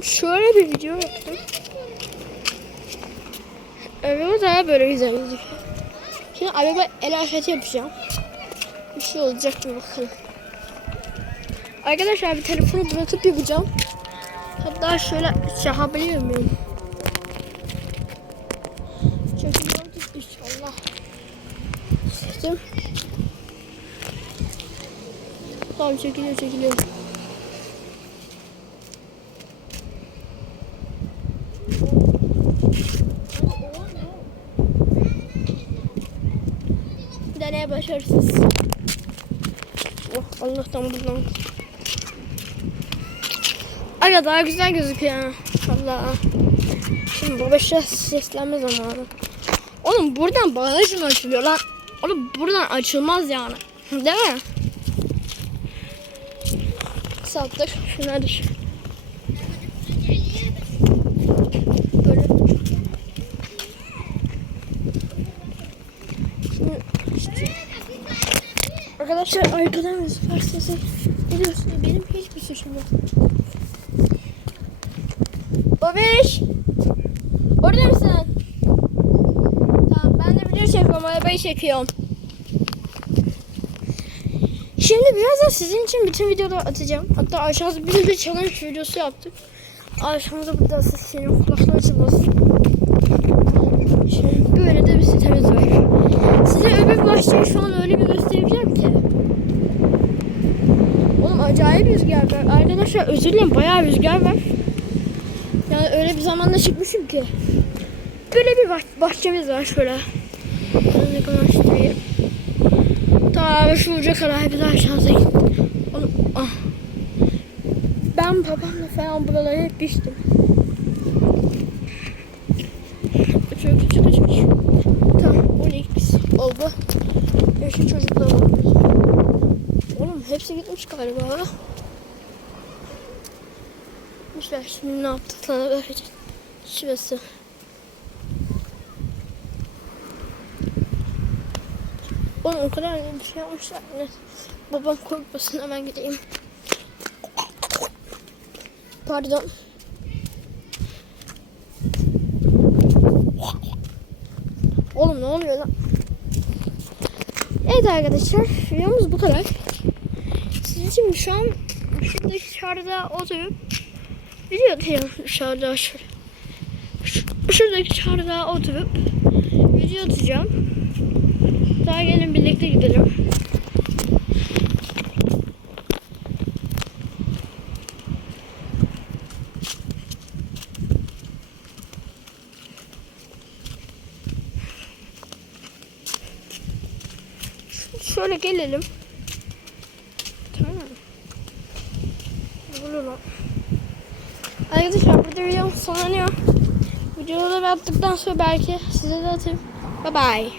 Şöyle bir video yaptım. Evet daha böyle güzel gözüküyor. Şimdi araba el hareketi yapacağım. Bir şey olacak mı bakalım. Arkadaşlar bir telefonu bırakıp yapacağım. Hatta şöyle çakabiliyor muyum? Çekiliyordur inşallah. Sesim. Tamam çekiliyor çekiliyor. Deneye başarısız. Oh Allah'tan buradan. Aga daha güzel gözüküyor. Allah. Şimdi babacığım seslenme zamanı. Oğlum buradan bagaj mı açılıyor lan? Oğlum buradan açılmaz yani. Değil mi? Kısalttık. Şunları düş. Böyle. Şimdi işte. Arkadaşlar arkadan müzik var sesi. Biliyorsunuz benim hiçbir suçum yok. Babiş! Orada mısın? Tamam ben de video çekiyorum. Arabayı çekiyorum. Şimdi birazdan sizin için bütün videoları atacağım. Hatta aşağıda bir de challenge videosu yaptık. Aşağıda burada senin kulaklar açılmasın. Şimdi böyle de bir sitemiz var. Size öbür bahçeyi şu an öyle bir göstereceğim ki. Oğlum acayip rüzgar var. Arkadaşlar özür dilerim bayağı rüzgar var. Yani öyle bir zamanda çıkmışım ki. Böyle bir bah- bahçemiz var şöyle. Kadar göstereyim. Ta şu uca kadar daha aşağıda gittim. Oğlum, ah. Ben babamla falan buraları hep biçtim. Çok küçük küçük. Tamam bu ne oldu. Yaşın çocuklar var. Oğlum hepsi gitmiş galiba. Gitmişler şimdi ne yaptıklarını göreceğiz. Şurası. Oğlum o kadar bir şey yapmışlar. Babam korkmasın hemen gideyim. Pardon. Oğlum ne oluyor lan? Evet arkadaşlar videomuz bu kadar. Sizin için şu an şurada dışarıda oturup video atıyorum dışarıda şöyle. Şu- Şuradaki dışarıda oturup video atacağım. Daha gelin birlikte gidelim. Şöyle gelelim. Tamam. Böyle lan. Arkadaşlar burada videom sonlanıyor. Videoları attıktan sonra belki size de atayım. Bye bye.